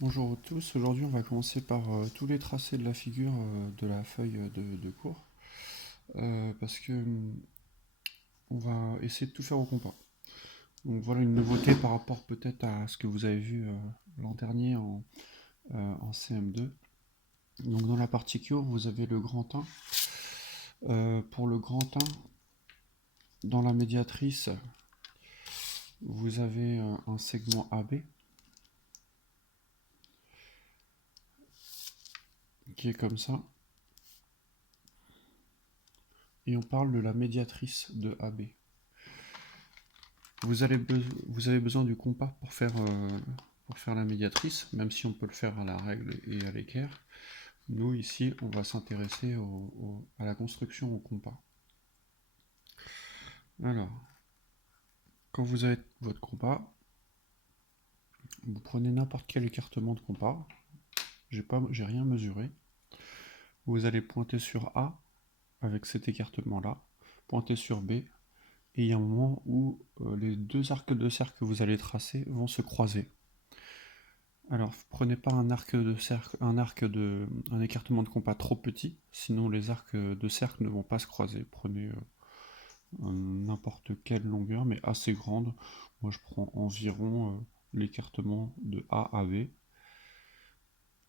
Bonjour à tous, aujourd'hui on va commencer par tous les tracés de la figure de la feuille de cours parce que on va essayer de tout faire au compas. Donc voilà une nouveauté par rapport peut-être à ce que vous avez vu l'an dernier en CM2. Donc dans la partie cours vous avez le grand 1. Pour le grand 1, dans la médiatrice, vous avez un segment AB qui est comme ça. Et on parle de la médiatrice de AB. Vous avez besoin du compas pour faire la médiatrice, même si on peut le faire à la règle et à l'équerre. Nous, ici, on va s'intéresser à la construction au compas. Alors, quand vous avez votre compas, vous prenez n'importe quel écartement de compas. J'ai rien mesuré. Vous allez pointer sur A avec cet écartement-là, pointer sur B, et il y a un moment où les deux arcs de cercle que vous allez tracer vont se croiser. Alors, prenez pas un arc de cercle, un écartement de compas trop petit, sinon les arcs de cercle ne vont pas se croiser. Prenez n'importe quelle longueur, mais assez grande. Moi, je prends environ l'écartement de A à B.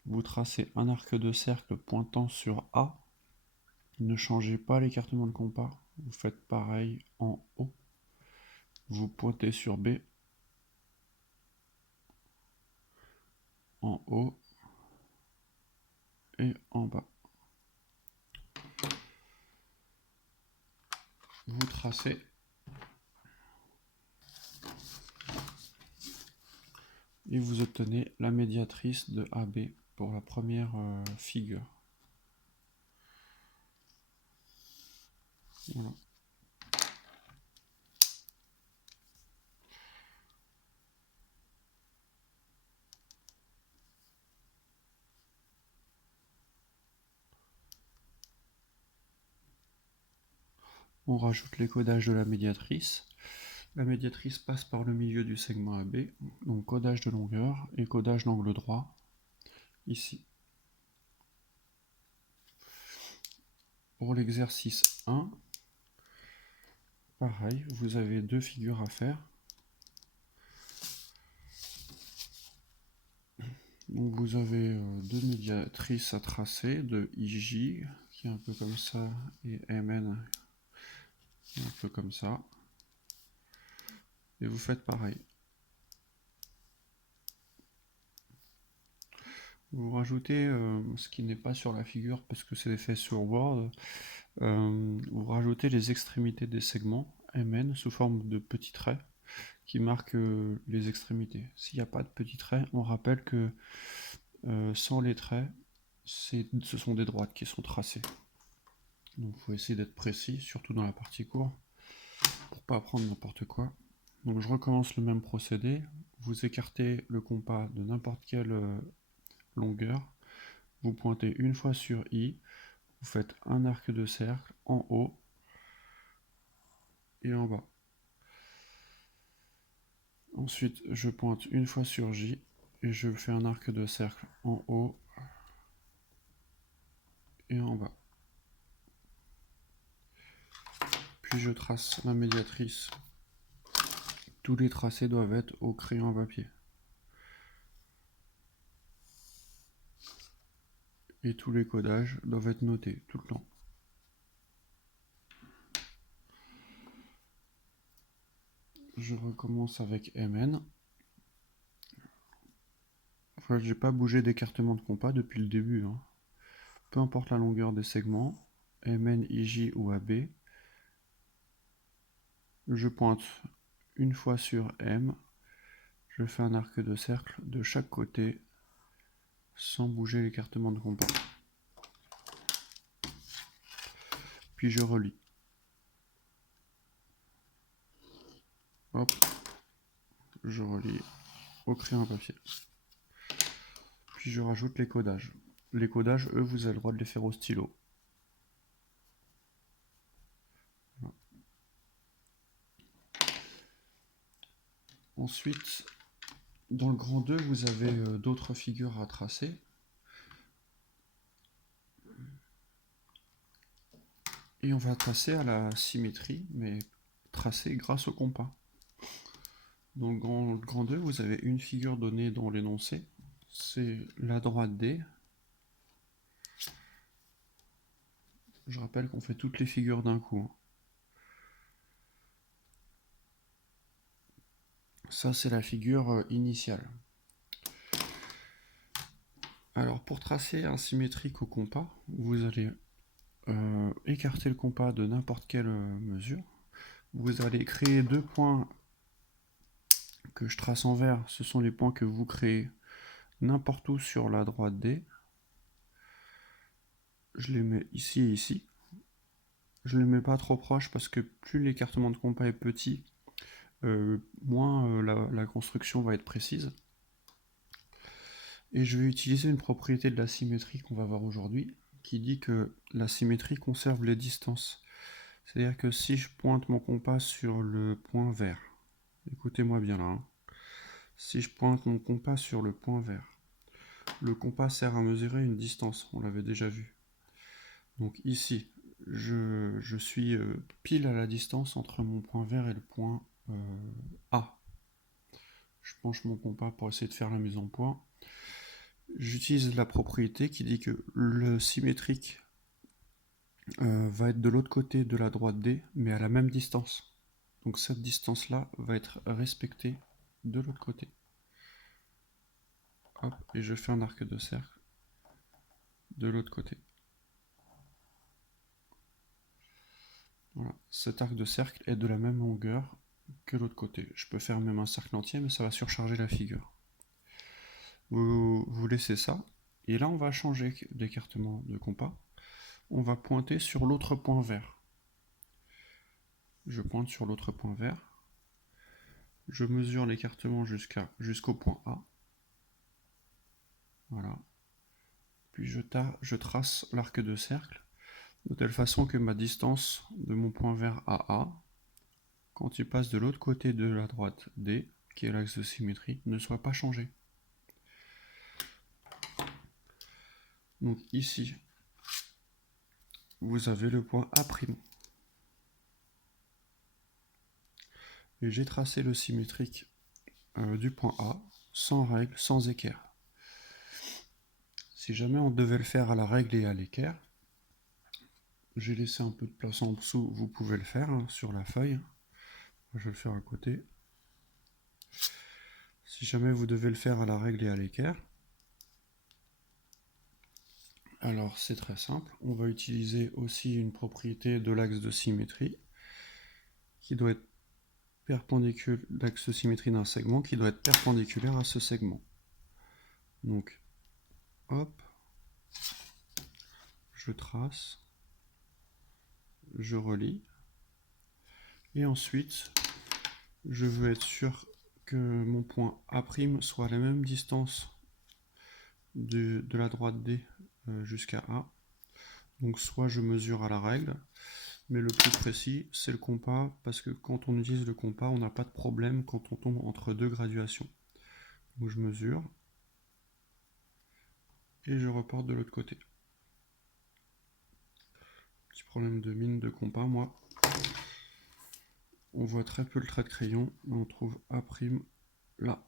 Vous tracez un arc de cercle pointant sur A. Ne changez pas l'écartement de compas. Vous faites pareil en haut. Vous pointez sur B. En haut et en bas. Vous tracez et vous obtenez la médiatrice de AB pour la première figure. Voilà. On rajoute les codages de la médiatrice. La médiatrice passe par le milieu du segment AB, donc codage de longueur et codage d'angle droit, ici. Pour l'exercice 1, pareil, vous avez deux figures à faire. Donc vous avez deux médiatrices à tracer, de IJ, qui est un peu comme ça, et MN, qui est un peu comme ça. Et vous faites pareil. Vous rajoutez ce qui n'est pas sur la figure parce que c'est fait sur Word. Vous rajoutez les extrémités des segments MN sous forme de petits traits qui marquent les extrémités. S'il n'y a pas de petits traits, on rappelle que sans les traits, ce sont des droites qui sont tracées. Donc il faut essayer d'être précis, surtout dans la partie courte, pour pas prendre n'importe quoi. Donc je recommence le même procédé. Vous écartez le compas de n'importe quelle longueur. Vous pointez une fois sur I. Vous faites un arc de cercle en haut et en bas. Ensuite, je pointe une fois sur J et je fais un arc de cercle en haut et en bas. Puis je trace la médiatrice. Tous les tracés doivent être au crayon à papier. Et tous les codages doivent être notés tout le temps. Je recommence avec MN. Enfin, j'ai pas bougé d'écartement de compas depuis le début. Peu importe la longueur des segments, MN, IJ ou AB, je pointe une fois sur M, je fais un arc de cercle de chaque côté sans bouger l'écartement de compas. Puis je relie. Hop, je relie au crayon à papier. Puis je rajoute les codages. Les codages, eux, vous avez le droit de les faire au stylo. Ensuite, Dans le grand 2, vous avez d'autres figures à tracer. Et on va tracer à la symétrie, mais tracer grâce au compas. Dans le grand 2, vous avez une figure donnée dans l'énoncé. C'est la droite D. Je rappelle qu'on fait toutes les figures d'un coup. Ça, c'est la figure initiale. Alors, pour tracer un symétrique au compas, vous allez écarter le compas de n'importe quelle mesure. Vous allez créer deux points que je trace en vert. Ce sont les points que vous créez n'importe où sur la droite D. Je les mets ici et ici. Je ne les mets pas trop proches parce que plus l'écartement de compas est petit, moins la construction va être précise. Et je vais utiliser une propriété de la symétrie qu'on va voir aujourd'hui, qui dit que la symétrie conserve les distances. C'est-à-dire que si je pointe mon compas sur le point vert, écoutez-moi bien là, hein. Si je pointe mon compas sur le point vert, le compas sert à mesurer une distance, on l'avait déjà vu. Donc ici, je suis pile à la distance entre mon point vert et le point A. Je penche mon compas pour essayer de faire la mise en point. J'utilise la propriété qui dit que le symétrique va être de l'autre côté de la droite D, mais à la même distance. Donc cette distance-là va être respectée de l'autre côté. Hop, et je fais un arc de cercle de l'autre côté. Voilà, cet arc de cercle est de la même longueur que l'autre côté. Je peux faire même un cercle entier, mais ça va surcharger la figure. Vous laissez ça, et là on va changer d'écartement de compas. On va pointer sur l'autre point vert. Je pointe sur l'autre point vert. Je mesure l'écartement jusqu'au point A. Voilà. Puis je trace l'arc de cercle de telle façon que ma distance de mon point vert à A, quand il passe de l'autre côté de la droite D, qui est l'axe de symétrie, ne soit pas changée. Donc ici, vous avez le point A'. Et j'ai tracé le symétrique du point A, sans règle, sans équerre. Si jamais on devait le faire à la règle et à l'équerre, j'ai laissé un peu de place en dessous, vous pouvez le faire hein, sur la feuille. Je vais le faire à côté. Si jamais vous devez le faire à la règle et à l'équerre, alors c'est très simple. On va utiliser aussi une propriété de l'axe de symétrie qui doit être perpendiculaire, l'axe de symétrie d'un segment qui doit être perpendiculaire à ce segment. Donc, hop, je trace, je relie, et ensuite, je veux être sûr que mon point A' soit à la même distance de la droite D jusqu'à A. Donc soit je mesure à la règle, mais le plus précis c'est le compas, parce que quand on utilise le compas, on n'a pas de problème quand on tombe entre deux graduations. Donc je mesure, et je reporte de l'autre côté. Petit problème de mine de compas, moi. On voit très peu le trait de crayon, mais on trouve A' là.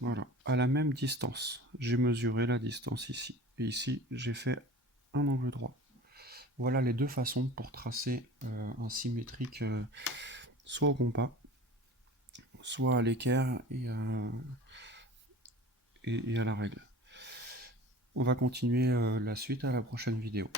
Voilà, à la même distance. J'ai mesuré la distance ici. Et ici, j'ai fait un angle droit. Voilà les deux façons pour tracer un symétrique soit au compas, soit à l'équerre et à la règle. On va continuer la suite à la prochaine vidéo.